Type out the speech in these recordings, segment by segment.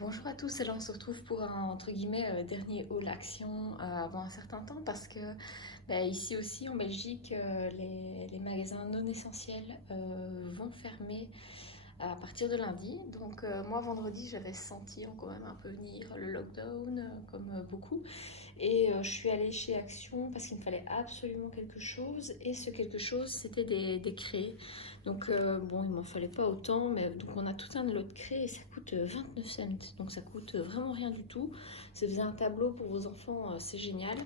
Bonjour à tous, alors on se retrouve pour un entre guillemets dernier haul action avant un certain temps parce que ici aussi en Belgique les magasins non essentiels vont fermer à partir de lundi. Donc moi vendredi j'avais senti quand même un peu venir le lockdown comme beaucoup et je suis allée chez Action parce qu'il me fallait absolument quelque chose et ce quelque chose c'était des craies. Donc bon, il m'en fallait pas autant, mais donc on a tout un lot de craies et ça coûte 29 cents. Donc ça coûte vraiment rien du tout. Ça faisait un tableau pour vos enfants, c'est génial.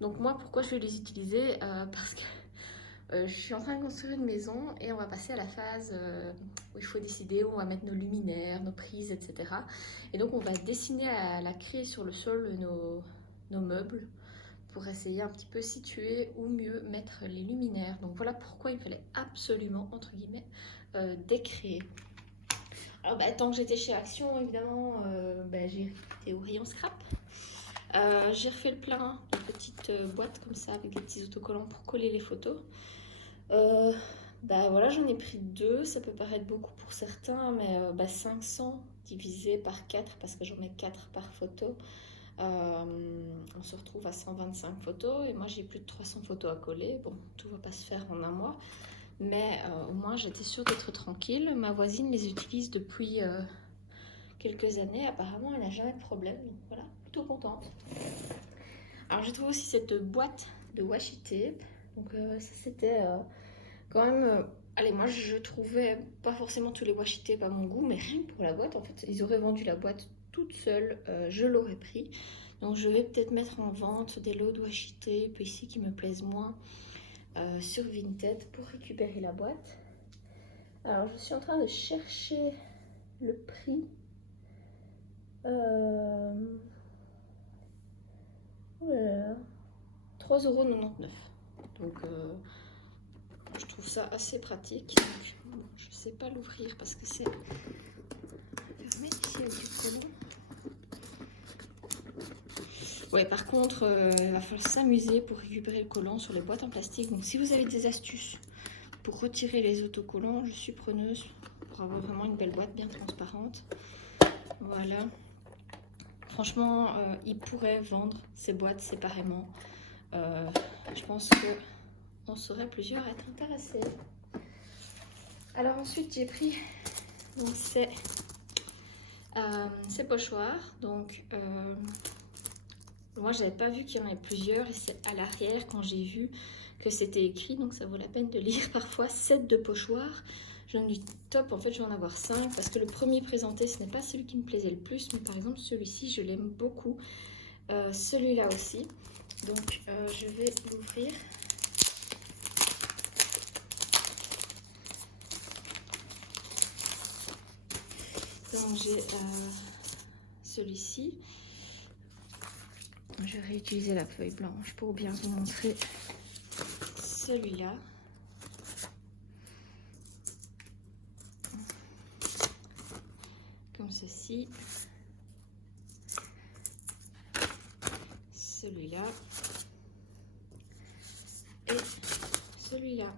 Donc moi, pourquoi je vais les utiliser parce que je suis en train de construire une maison et on va passer à la phase où il faut décider où on va mettre nos luminaires, nos prises, etc. Et donc on va dessiner à la craie sur le sol nos meubles pour essayer un petit peu situer ou mieux mettre les luminaires. Donc voilà pourquoi il fallait absolument, entre guillemets, décréer. Alors tant que j'étais chez Action, évidemment, j'ai été au rayon scrap. J'ai refait le plein de petites boîtes comme ça avec des petits autocollants pour coller les photos. Voilà, j'en ai pris deux, ça peut paraître beaucoup pour certains, mais 500 divisé par 4 parce que j'en mets 4 par photo. On se retrouve à 125 photos et moi j'ai plus de 300 photos à coller. Bon, tout va pas se faire en un mois, mais au moins j'étais sûre d'être tranquille. Ma voisine les utilise depuis quelques années, apparemment elle n'a jamais de problème, donc voilà, plutôt contente. Alors j'ai trouvé aussi cette boîte de washi tape, donc ça c'était quand même... allez, moi je trouvais pas forcément tous les washi tape à mon goût, mais rien que pour la boîte, en fait, ils auraient vendu la boîte toute seule, je l'aurais pris. Donc je vais peut-être mettre en vente des lots de washi tape ici qui me plaisent moins sur Vinted pour récupérer la boîte. Alors je suis en train de chercher le prix. Oh là là, 3,99 €. Donc je trouve ça assez pratique. Donc, bon, je ne sais pas l'ouvrir parce que c'est fermé ici avec du collant. Ouais, par contre, il va falloir s'amuser pour récupérer le collant sur les boîtes en plastique. Donc si vous avez des astuces pour retirer les autocollants, je suis preneuse pour avoir vraiment une belle boîte bien transparente. Voilà. Franchement, ils pourraient vendre ces boîtes séparément. Je pense qu'on serait plusieurs à être intéressés. Alors ensuite, j'ai pris ces pochoirs. Donc moi, j'avais pas vu qu'il y en avait plusieurs et c'est à l'arrière quand j'ai vu que c'était écrit, donc ça vaut la peine de lire parfois, 7 de pochoirs. Je me dis top, en fait je vais en avoir 5 parce que le premier présenté ce n'est pas celui qui me plaisait le plus, mais par exemple celui-ci je l'aime beaucoup, celui-là aussi. Donc je vais l'ouvrir. Donc j'ai celui-ci. Je vais réutiliser la feuille blanche pour bien vous montrer celui-là. Comme ceci. Celui-là. Et celui-là.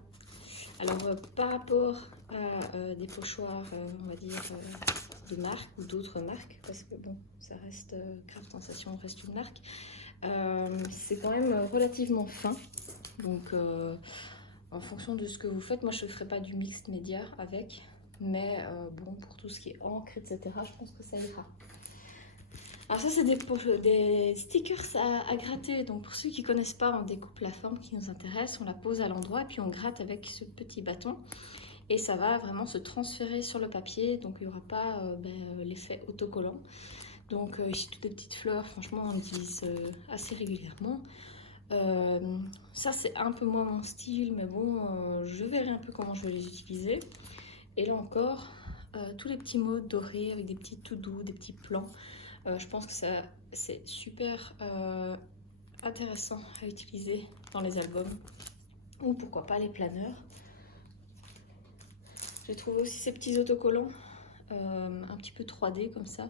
Alors par rapport à des pochoirs, on va dire de marque ou d'autres marques, parce que bon, ça reste Craft Sensation, reste une marque, c'est quand même relativement fin. Donc en fonction de ce que vous faites, moi je ne ferai pas du mixed média avec, mais bon, pour tout ce qui est encre, etc., je pense que ça ira. Alors ça c'est des stickers à gratter, donc pour ceux qui ne connaissent pas, on découpe la forme qui nous intéresse, on la pose à l'endroit, puis on gratte avec ce petit bâton. Et ça va vraiment se transférer sur le papier, donc il n'y aura pas l'effet autocollant. Donc ici toutes les petites fleurs, franchement on utilise assez régulièrement. Ça c'est un peu moins mon style, mais bon, je verrai un peu comment je vais les utiliser. Et là encore, tous les petits mots dorés avec des petits tout doux, des petits plans. Je pense que c'est super intéressant à utiliser dans les albums ou pourquoi pas les planeurs. J'ai trouvé aussi ces petits autocollants un petit peu 3D comme ça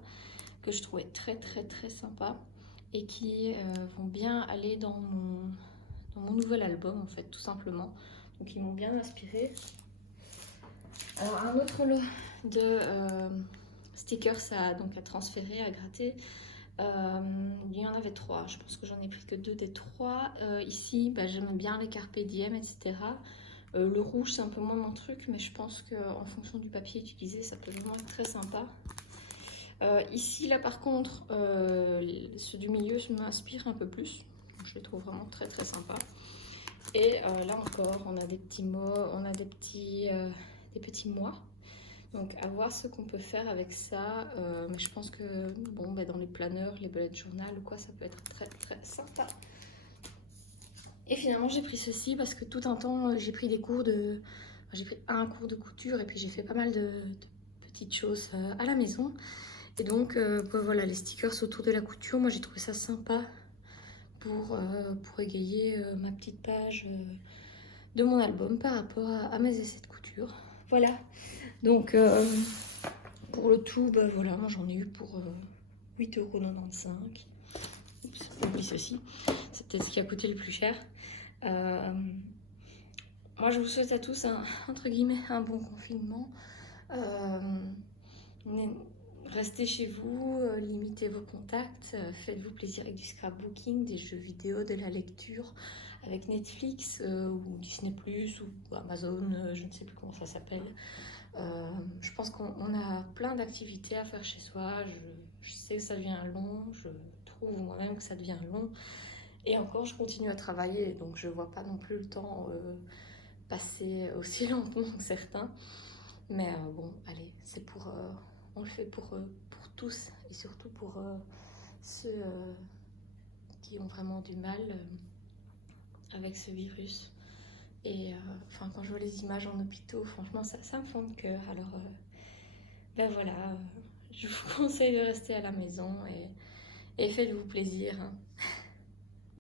que je trouvais très sympa et qui vont bien aller dans mon nouvel album en fait, tout simplement. Donc ils m'ont bien inspiré. Alors un autre lot de stickers à transférer, à gratter. Il y en avait 3, je pense que j'en ai pris que 2 des 3. Ici, j'aime bien les Carpe Diem, etc. Le rouge, c'est un peu moins mon truc, mais je pense qu'en fonction du papier utilisé, ça peut vraiment être très sympa. Ici, là par contre, ceux du milieu m'inspirent un peu plus. Je les trouve vraiment très très sympas. Et là encore, on a des petits mots, on a des petits mois. Donc à voir ce qu'on peut faire avec ça. Mais je pense que bon, dans les planeurs, les bullet journal ou quoi, ça peut être très très sympa. Et finalement, j'ai pris ceci parce que tout un temps, j'ai pris des cours de... J'ai pris un cours de couture et puis j'ai fait pas mal de petites choses à la maison. Et donc, voilà, les stickers autour de la couture, moi j'ai trouvé ça sympa pour égayer ma petite page de mon album par rapport à mes essais de couture. Voilà, donc pour le tout, voilà, moi j'en ai eu pour 8,95 €. Oups, oublie ceci, c'est peut-être ce qui a coûté le plus cher. Moi je vous souhaite à tous entre guillemets un bon confinement. Restez chez vous, limitez vos contacts, faites-vous plaisir avec du scrapbooking, des jeux vidéo, de la lecture, avec Netflix ou Disney+, ou Amazon, je ne sais plus comment ça s'appelle. Je pense qu'on a plein d'activités à faire chez soi. Je sais que ça devient long, je trouve moi-même que ça devient long. Et encore, je continue à travailler, donc je ne vois pas non plus le temps passer aussi lentement que certains. Mais bon, allez, c'est pour... on le fait pour tous et surtout pour ceux qui ont vraiment du mal avec ce virus. Et quand je vois les images en hôpitaux, franchement, ça me fend le cœur. Alors, voilà, je vous conseille de rester à la maison et faites-vous plaisir, hein.